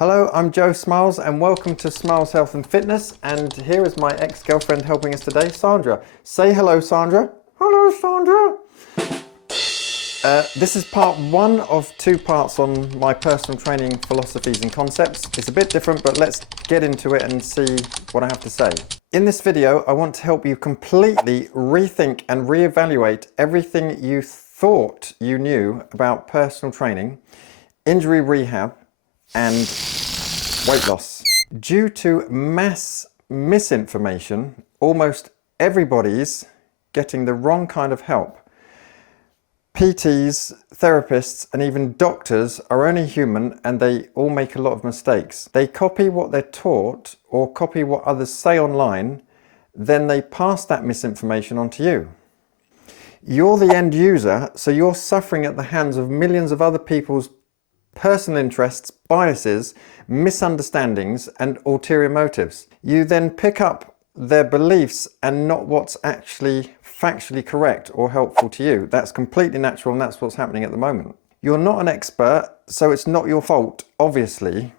Hello, I'm Joe Smiles and welcome to Smiles Health and Fitness, and here is my ex-girlfriend helping us today, Sandra. Say hello, Sandra. Hello, Sandra. This is part one of two parts on my personal training philosophies and concepts. It's a bit different, but let's get into it and see what I have to say. In this video, I want to help you completely rethink and reevaluate everything you thought you knew about personal training, injury rehab, and weight loss. Due to mass misinformation, almost everybody's getting the wrong kind of help. PTs, therapists, and even doctors are only human and they all make a lot of mistakes. They copy what they're taught or copy what others say online, then they pass that misinformation on to you. You're the end user, so you're suffering at the hands of millions of other people's personal interests, biases, misunderstandings, and ulterior motives. You then pick up their beliefs and not what's actually factually correct or helpful to you. That's completely natural, and that's what's happening at the moment. You're not an expert, so it's not your fault, obviously.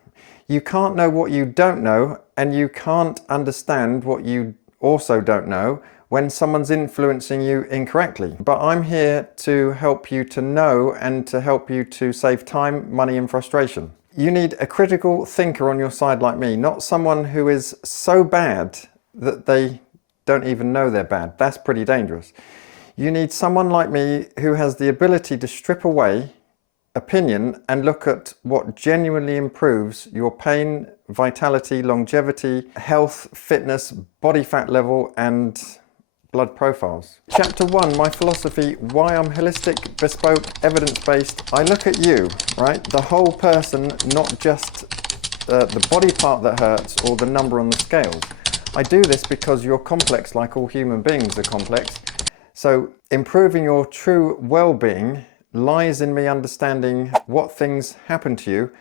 You can't know what you don't know, and you can't understand what you also don't know when someone's influencing you incorrectly. But I'm here to help you to know and to help you to save time, money, and frustration. You need a critical thinker on your side like me, not someone who is so bad that they don't even know they're bad. That's pretty dangerous. You need someone like me who has the ability to strip away opinion and look at what genuinely improves your pain, vitality, longevity, health, fitness, body fat level, and blood profiles. Chapter 1, my philosophy, why I'm holistic, bespoke, evidence-based. I look at you, right? The whole person, not just the body part that hurts or the number on the scales. I do this because you're complex, like all human beings are complex. So improving your true well-being lies in me understanding what things happen to you,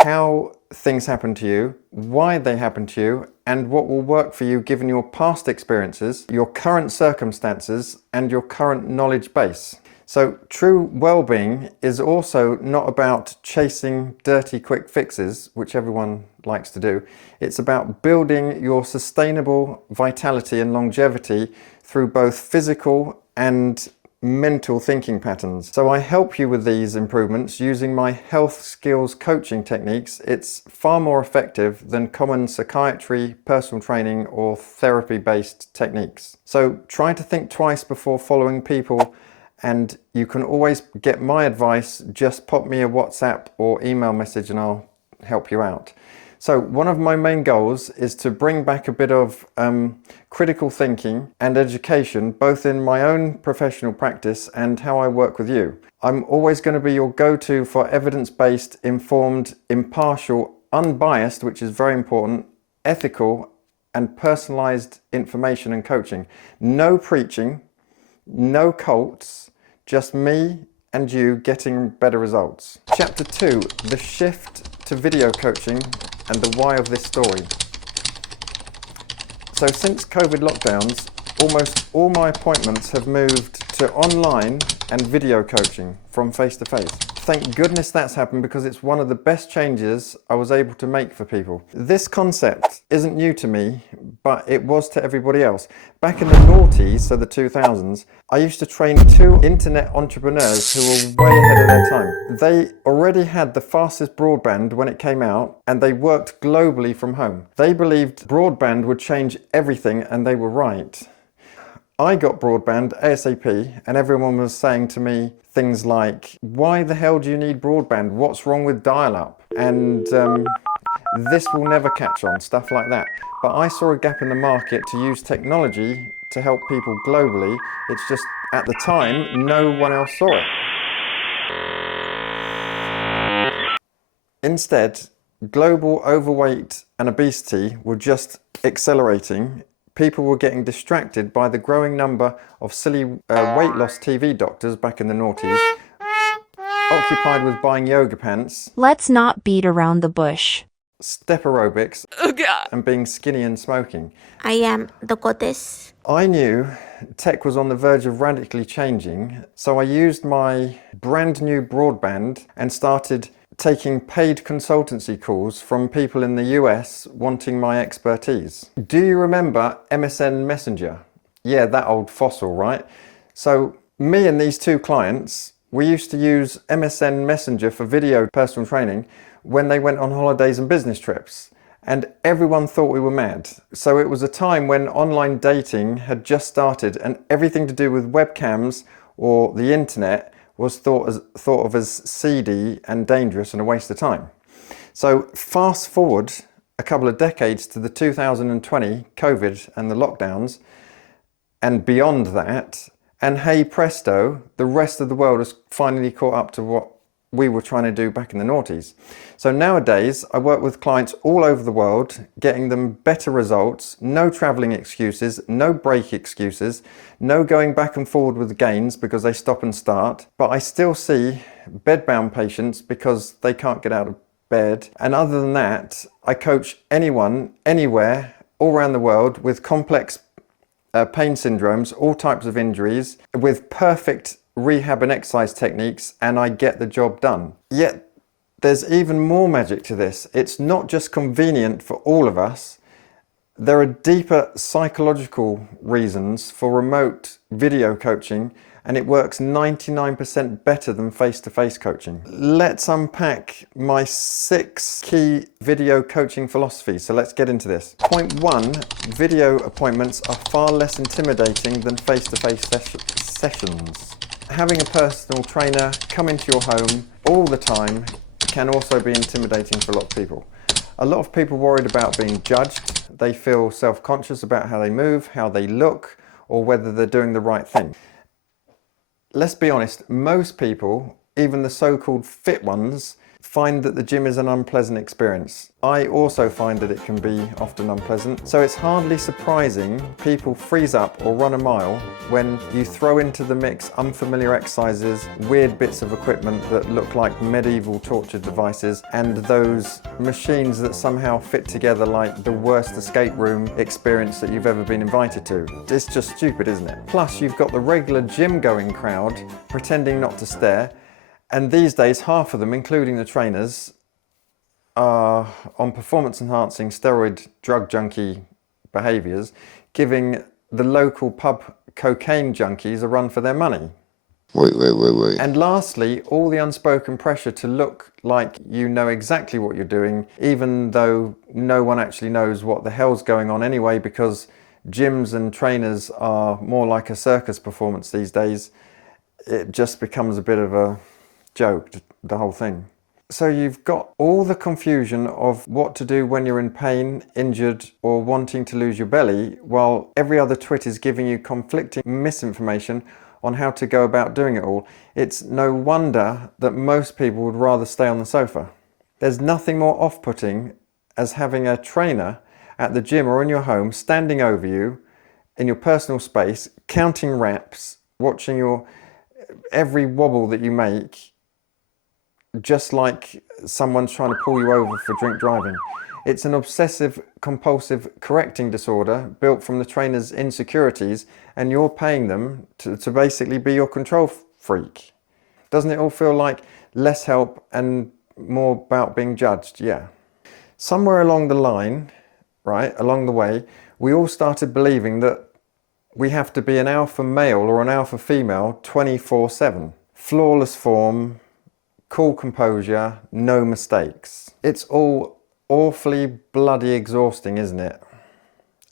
how things happen to you, why they happen to you, and what will work for you given your past experiences, your current circumstances, and your current knowledge base. So true well-being is also not about chasing dirty quick fixes, which everyone likes to do. It's about building your sustainable vitality and longevity through both physical and mental thinking patterns. So I help you with these improvements using my health skills coaching techniques. It's far more effective than common psychiatry, personal training, or therapy-based techniques. So try to think twice before following people, and you can always get my advice. Just pop me a WhatsApp or email message and I'll help you out. So one of my main goals is to bring back a bit of critical thinking and education, both in my own professional practice and how I work with you. I'm always going to be your go-to for evidence-based, informed, impartial, unbiased, which is very important, ethical and personalized information and coaching. No preaching, no cults, just me and you getting better results. Chapter 2, the shift to video coaching and the why of this story. So since COVID lockdowns, almost all my appointments have moved to online and video coaching from face to face. Thank goodness that's happened because it's one of the best changes I was able to make for people. This concept isn't new to me, but it was to everybody else. Back in the noughties, so the 2000s, I used to train two internet entrepreneurs who were way ahead of their time. They already had the fastest broadband when it came out, and they worked globally from home. They believed broadband would change everything, and they were right. I got broadband ASAP, and everyone was saying to me things like, why the hell do you need broadband? What's wrong with dial-up? And this will never catch on, stuff like that. But I saw a gap in the market to use technology to help people globally. It's just, at the time, no one else saw it. Instead, global overweight and obesity were just accelerating. People were getting distracted by the growing number of silly weight loss TV doctors back in the noughties, occupied with buying yoga pants. Let's not beat around the bush. Step aerobics, and being skinny and smoking. I am the goddess. I knew tech was on the verge of radically changing, so I used my brand new broadband and started taking paid consultancy calls from people in the US wanting my expertise. Do you remember MSN Messenger? Yeah, that old fossil, right? So me and these two clients, we used to use MSN Messenger for video personal training when they went on holidays and business trips. And everyone thought we were mad. So it was a time when online dating had just started and everything to do with webcams or the internet was thought of as seedy and dangerous and a waste of time. So fast forward a couple of decades to the 2020 COVID and the lockdowns and beyond that, and hey presto, the rest of the world has finally caught up to what we were trying to do back in the noughties. So nowadays, I work with clients all over the world, getting them better results, no traveling excuses, no break excuses, no going back and forward with gains because they stop and start. But I still see bedbound patients because they can't get out of bed. And other than that, I coach anyone, anywhere, all around the world with complex pain syndromes, all types of injuries, with perfect rehab and exercise techniques, and I get the job done. Yet there's even more magic to this. It's not just convenient for all of us. There are deeper psychological reasons for remote video coaching, and it works 99% better than face-to-face coaching. Let's unpack my 6 key video coaching philosophies. So let's get into this. Point 1, video appointments are far less intimidating than face-to-face sessions. Having a personal trainer come into your home all the time can also be intimidating for a lot of people. A lot of people worried about being judged. They feel self-conscious about how they move, how they look, or whether they're doing the right thing. Let's be honest, most people, even the so-called fit ones, find that the gym is an unpleasant experience. I also find that it can be often unpleasant. So it's hardly surprising people freeze up or run a mile when you throw into the mix unfamiliar exercises, weird bits of equipment that look like medieval torture devices, and those machines that somehow fit together like the worst escape room experience that you've ever been invited to. It's just stupid, isn't it? Plus, you've got the regular gym-going crowd pretending not to stare. And these days, half of them, including the trainers, are on performance-enhancing steroid drug junkie behaviours, giving the local pub cocaine junkies a run for their money. Wait. And lastly, all the unspoken pressure to look like you know exactly what you're doing, even though no one actually knows what the hell's going on anyway, because gyms and trainers are more like a circus performance these days. It just becomes a bit of a joke, the whole thing. So you've got all the confusion of what to do when you're in pain, injured, or wanting to lose your belly, while every other twit is giving you conflicting misinformation on how to go about doing it all. It's no wonder that most people would rather stay on the sofa. There's nothing more off-putting as having a trainer at the gym or in your home standing over you in your personal space, counting reps, watching your every wobble that you make, just like someone's trying to pull you over for drink driving. It's an obsessive compulsive correcting disorder built from the trainer's insecurities, and you're paying them to basically be your control freak. Doesn't it all feel like less help and more about being judged? Yeah. Somewhere along the line, right, along the way, we all started believing that we have to be an alpha male or an alpha female 24/7. Flawless form, cool composure, no mistakes. It's all awfully bloody exhausting, isn't it?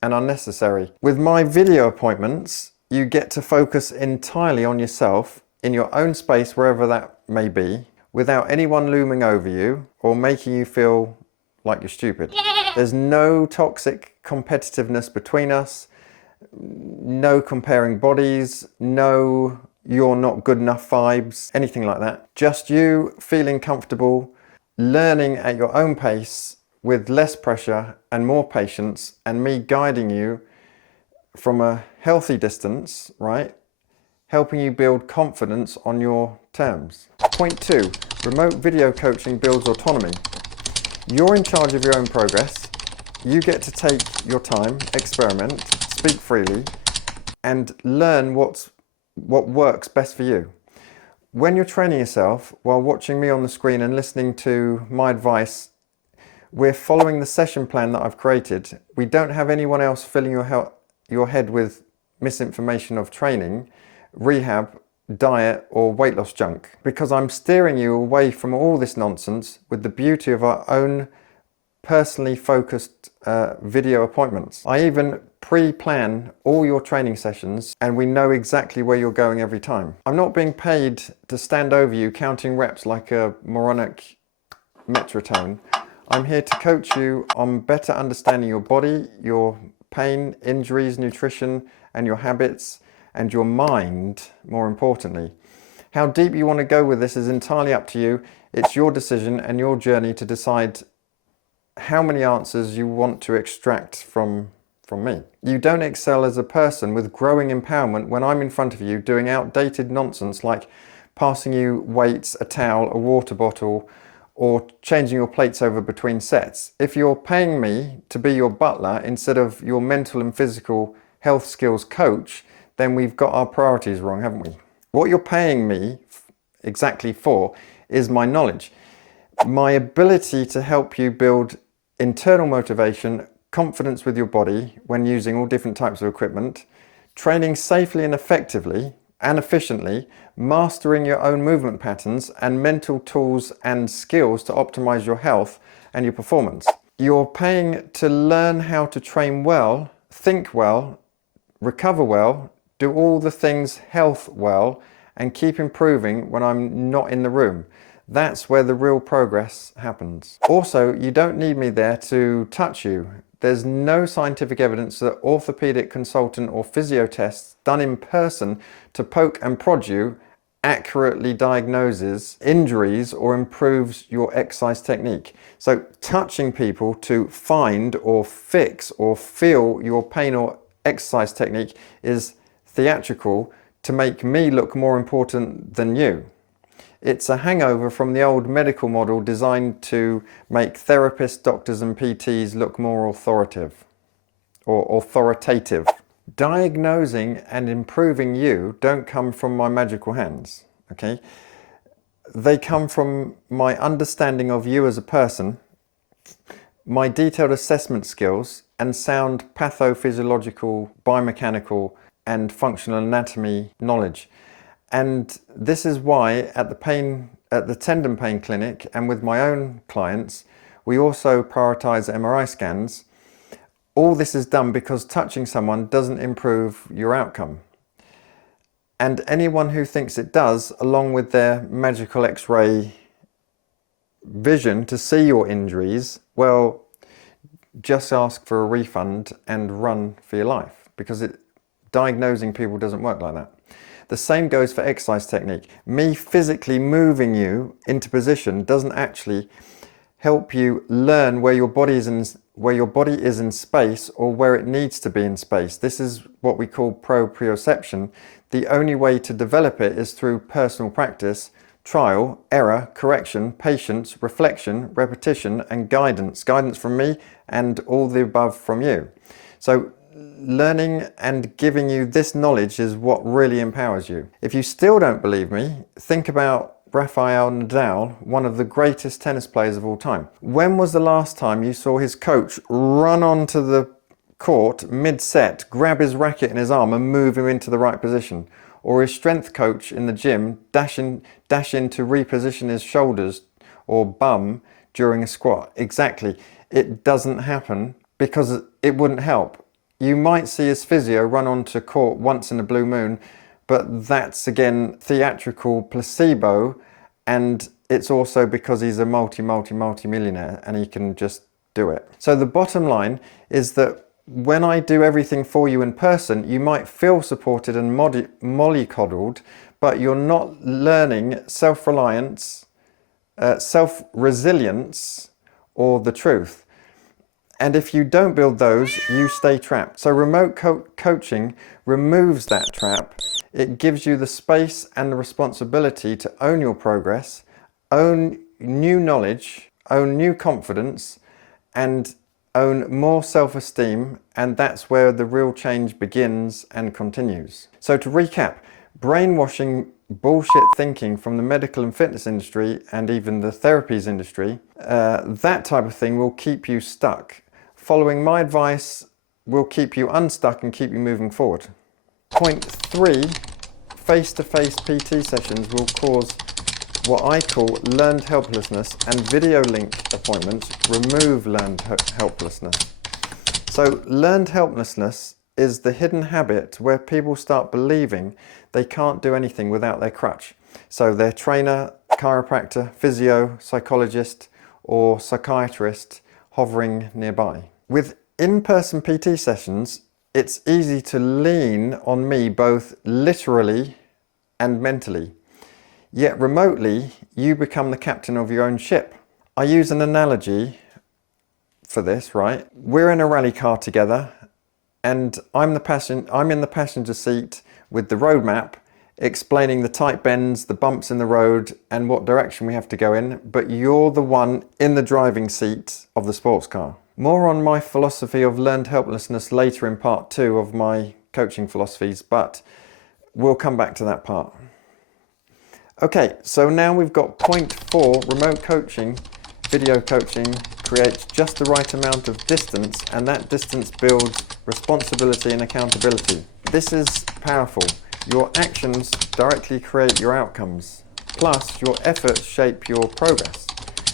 And unnecessary. With my video appointments, you get to focus entirely on yourself in your own space, wherever that may be, without anyone looming over you or making you feel like you're stupid. There's no toxic competitiveness between us, no comparing bodies, no you're not good enough vibes, anything like that. Just you feeling comfortable, learning at your own pace with less pressure and more patience, and me guiding you from a healthy distance, right? Helping you build confidence on your terms. Point 2, remote video coaching builds autonomy. You're in charge of your own progress. You get to take your time, experiment, speak freely, and learn what works best for you. when you're training yourself while watching me on the screen and listening to my advice, we're following the session plan that I've created. We don't have anyone else filling your head with misinformation of training, rehab, diet, or weight loss junk, because I'm steering you away from all this nonsense with the beauty of our own personally focused video appointments. I even pre-plan all your training sessions and we know exactly where you're going every time. I'm not being paid to stand over you counting reps like a moronic metronome. I'm here to coach you on better understanding your body, your pain, injuries, nutrition, and your habits, and your mind, more importantly. How deep you want to go with this is entirely up to you. It's your decision and your journey to decide how many answers you want to extract from me. You don't excel as a person with growing empowerment when I'm in front of you doing outdated nonsense like passing you weights, a towel, a water bottle, or changing your plates over between sets. If you're paying me to be your butler instead of your mental and physical health skills coach, then we've got our priorities wrong, haven't we? What you're paying me exactly for is my knowledge, my ability to help you build internal motivation, confidence with your body when using all different types of equipment, training safely and effectively and efficiently, mastering your own movement patterns and mental tools and skills to optimize your health and your performance. You're paying to learn how to train well, think well, recover well, do all the things health well, and keep improving when I'm not in the room. That's where the real progress happens. Also, you don't need me there to touch you. There's no scientific evidence that orthopedic consultant or physio tests done in person to poke and prod you accurately diagnoses injuries or improves your exercise technique. So touching people to find or fix or feel your pain or exercise technique is theatrical to make me look more important than you. It's a hangover from the old medical model designed to make therapists, doctors and PTs look more authoritative or authoritative. Diagnosing and improving you don't come from my magical hands, okay? They come from my understanding of you as a person, my detailed assessment skills and sound pathophysiological, biomechanical and functional anatomy knowledge. And this is why at the tendon pain clinic and with my own clients, we also prioritize MRI scans. All this is done because touching someone doesn't improve your outcome. And anyone who thinks it does, along with their magical X-ray vision to see your injuries, well, just ask for a refund and run for your life, because diagnosing people doesn't work like that. The same goes for exercise technique. Me physically moving you into position doesn't actually help you learn where your body is in space or where it needs to be in space. This is what we call proprioception. The only way to develop it is through personal practice, trial, error, correction, patience, reflection, repetition, and guidance. Guidance from me and all the above from you. So learning and giving you this knowledge is what really empowers you. If you still don't believe me, think about Rafael Nadal, one of the greatest tennis players of all time. When was the last time you saw his coach run onto the court mid-set, grab his racket in his arm and move him into the right position? Or his strength coach in the gym dash in to reposition his shoulders or bum during a squat? Exactly. It doesn't happen because it wouldn't help. You might see his physio run onto court once in a blue moon, but that's again theatrical placebo, and it's also because he's a multi-millionaire and he can just do it. So the bottom line is that when I do everything for you in person, you might feel supported and mollycoddled, but you're not learning self-reliance, self-resilience, or the truth. And if you don't build those, you stay trapped. So remote coaching removes that trap. It gives you the space and the responsibility to own your progress, own new knowledge, own new confidence, and own more self-esteem. And that's where the real change begins and continues. So to recap, brainwashing bullshit thinking from the medical and fitness industry and even the therapies industry, that type of thing will keep you stuck. Following my advice will keep you unstuck and keep you moving forward. Point 3, face-to-face PT sessions will cause what I call learned helplessness, and video link appointments remove learned helplessness. So learned helplessness is the hidden habit where people start believing they can't do anything without their crutch. So their trainer, chiropractor, physio, psychologist or psychiatrist hovering nearby. With in-person PT sessions, it's easy to lean on me both literally and mentally. Yet remotely, you become the captain of your own ship. I use an analogy for this, right? We're in a rally car together and I'm in the passenger seat with the road map explaining the tight bends, the bumps in the road and what direction we have to go in, but you're the one in the driving seat of the sports car. More on my philosophy of learned helplessness later in part 2 of my coaching philosophies, but we'll come back to that part. Okay, so now we've got point 4, remote coaching, video coaching creates just the right amount of distance, and that distance builds responsibility and accountability. This is powerful. Your actions directly create your outcomes, plus your efforts shape your progress.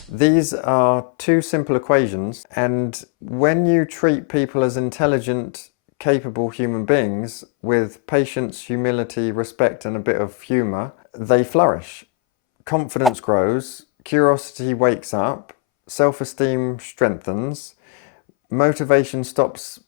These are two simple equations, and when you treat people as intelligent, capable human beings with patience, humility, respect and a bit of humour, they flourish. Confidence grows, curiosity wakes up, self-esteem strengthens, motivation stops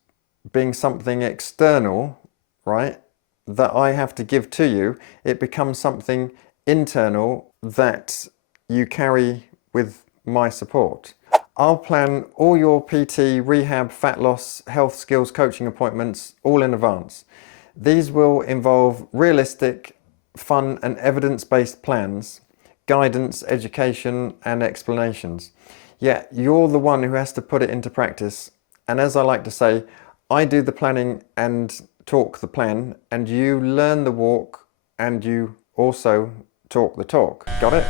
being something external, right, that I have to give to you. It becomes something internal that you carry with my support. I'll plan all your PT, rehab, fat loss, health skills coaching appointments all in advance. These will involve realistic, fun and evidence-based plans, guidance, education and explanations. Yet you're the one who has to put it into practice. And as I like to say, I do the planning and talk the plan, and you learn the walk and you also talk the talk. Got it?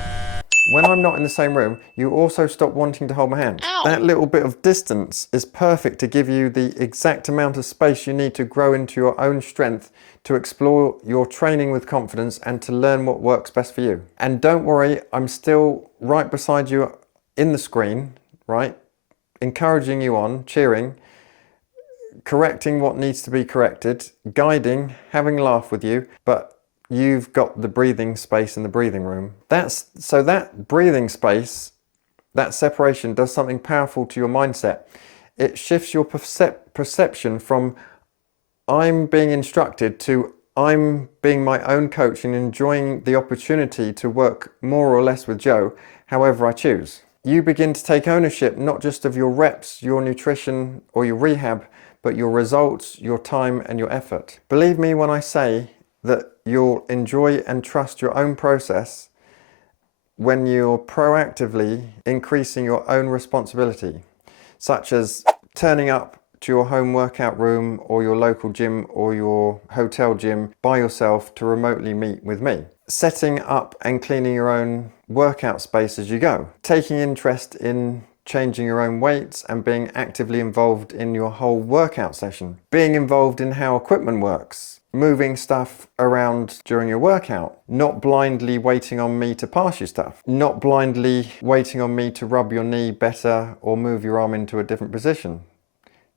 When I'm not in the same room, you also stop wanting to hold my hand. Ow. That little bit of distance is perfect to give you the exact amount of space you need to grow into your own strength, to explore your training with confidence and to learn what works best for you. And don't worry, I'm still right beside you in the screen, right? Encouraging you on, cheering, correcting what needs to be corrected, guiding, having a laugh with you, but you've got the breathing space in the breathing room. So that breathing space, that separation does something powerful to your mindset. It shifts your perception from I'm being instructed to I'm being my own coach and enjoying the opportunity to work more or less with Joe, however I choose. You begin to take ownership not just of your reps, your nutrition or your rehab, but your results, your time and your effort. Believe me when I say that you'll enjoy and trust your own process when you're proactively increasing your own responsibility, such as turning up to your home workout room or your local gym or your hotel gym by yourself to remotely meet with me. Setting up and cleaning your own workout space as you go. Taking interest in changing your own weights and being actively involved in your whole workout session. Being involved in how equipment works. Moving stuff around during your workout. Not blindly waiting on me to pass you stuff. Not blindly waiting on me to rub your knee better or move your arm into a different position.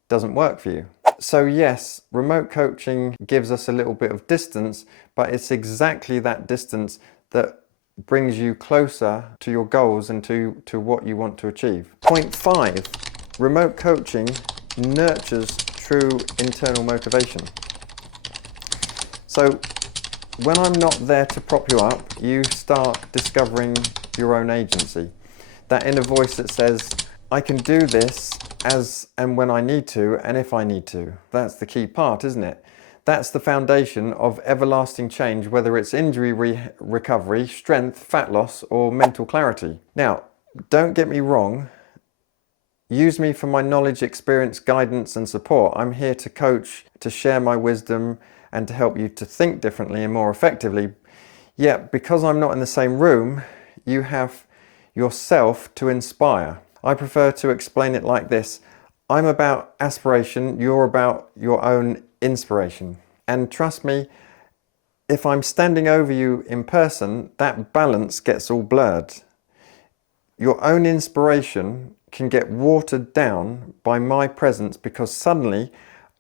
Doesn't work for you. So yes, remote coaching gives us a little bit of distance, but it's exactly that distance that brings you closer to your goals and to what you want to achieve. Point 5, remote coaching nurtures true internal motivation. So when I'm not there to prop you up, you start discovering your own agency. That inner voice that says, I can do this as and when I need to and if I need to. That's the key part, isn't it? That's the foundation of everlasting change, whether it's injury recovery, strength, fat loss, or mental clarity. Now, don't get me wrong. Use me for my knowledge, experience, guidance, and support. I'm here to coach, to share my wisdom, and to help you to think differently and more effectively. Yet, because I'm not in the same room, you have yourself to inspire. I prefer to explain it like this. I'm about aspiration, you're about your own inspiration. And trust me, if I'm standing over you in person, that balance gets all blurred. Your own inspiration can get watered down by my presence because suddenly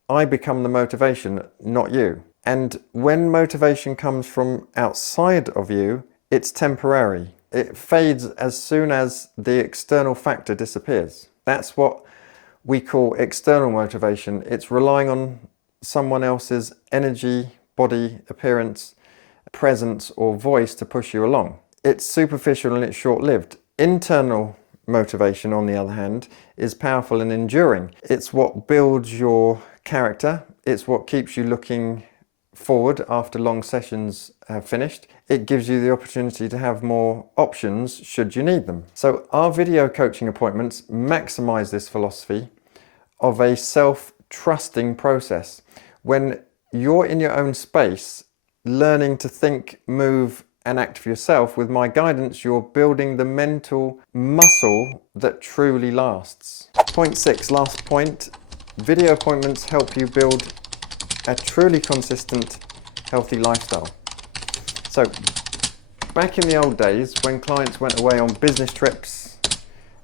I become the motivation, not you. And when motivation comes from outside of you, it's temporary. It fades as soon as the external factor disappears. That's what we call external motivation. It's relying on someone else's energy, body, appearance, presence, or voice to push you along. It's superficial and it's short-lived. Internal motivation, on the other hand, is powerful and enduring. It's what builds your character. It's what keeps you looking forward after long sessions have finished. It gives you the opportunity to have more options should you need them. So our video coaching appointments maximize this philosophy of a self-trusting process. When you're in your own space, learning to think, move, and act for yourself, with my guidance, you're building the mental muscle that truly lasts. Point 6, last point. Video appointments help you build a truly consistent, healthy lifestyle. So, back in the old days, when clients went away on business trips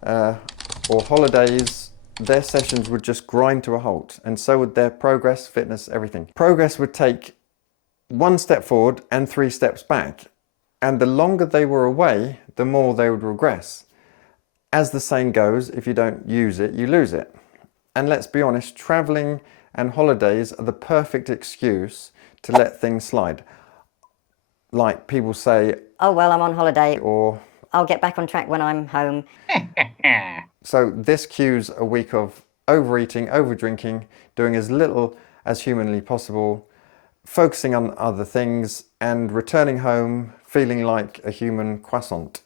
or holidays, their sessions would just grind to a halt, and so would their progress, fitness, everything. Progress would take 1 step forward and 3 steps back, and the longer they were away, the more they would regress. As the saying goes, if you don't use it, you lose it. And let's be honest, traveling and holidays are the perfect excuse to let things slide. Like people say, oh well, I'm on holiday, or I'll get back on track when I'm home. So this cues a week of overeating, overdrinking, doing as little as humanly possible, focusing on other things, and returning home feeling like a human croissant.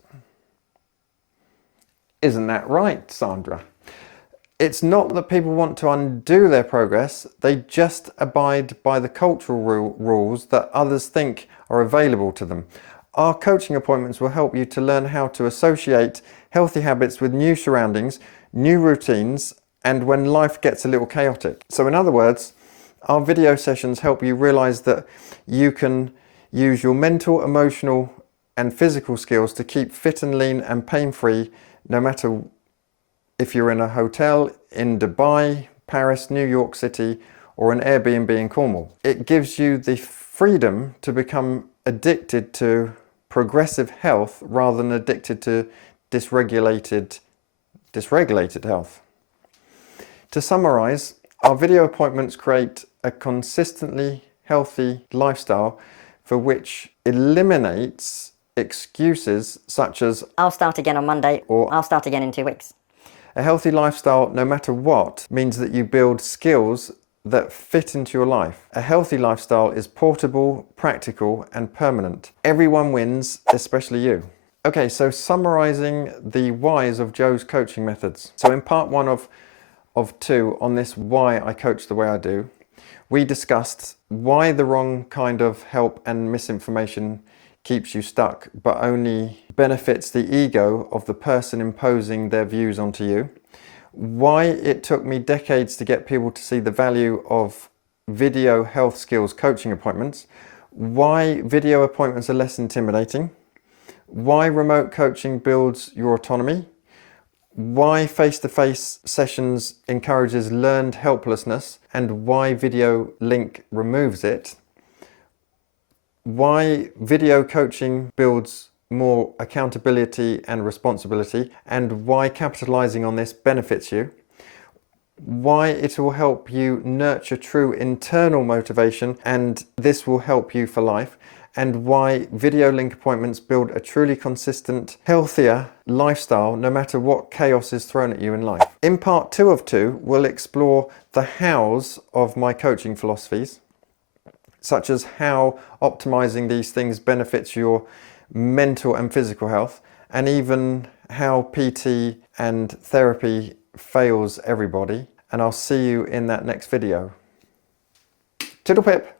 Isn't that right, Sandra? It's not that people want to undo their progress, they just abide by the cultural rules that others think are available to them. Our coaching appointments will help you to learn how to associate healthy habits with new surroundings, new routines, and when life gets a little chaotic. So in other words, our video sessions help you realize that you can use your mental, emotional, and physical skills to keep fit and lean and pain-free, no matter if you're in a hotel in Dubai, Paris, New York City, or an Airbnb in Cornwall. It gives you the freedom to become addicted to progressive health rather than addicted to dysregulated health. To summarize, our video appointments create a consistently healthy lifestyle for which eliminates excuses such as I'll start again on Monday, or I'll start again in 2 weeks. a healthy lifestyle, no matter what, means that you build skills that fit into your life. A healthy lifestyle is portable, practical, and permanent. Everyone wins, especially you. Okay, so summarizing the whys of Joe's coaching methods. So in part 1 of 2 on this why I coach the way I do, we discussed why the wrong kind of help and misinformation keeps you stuck, but only benefits the ego of the person imposing their views onto you. Why it took me decades to get people to see the value of video health skills coaching appointments. Why video appointments are less intimidating. Why remote coaching builds your autonomy. Why face-to-face sessions encourages learned helplessness, and why video link removes it. Why video coaching builds more accountability and responsibility, and why capitalizing on this benefits you. Why it will help you nurture true internal motivation, and this will help you for life. And why video link appointments build a truly consistent, healthier lifestyle no matter what chaos is thrown at you in life. In part 2 of 2, we'll explore the hows of my coaching philosophies, such as how optimizing these things benefits your mental and physical health, and even how PT and therapy fails everybody. And I'll see you in that next video. Toodle pip!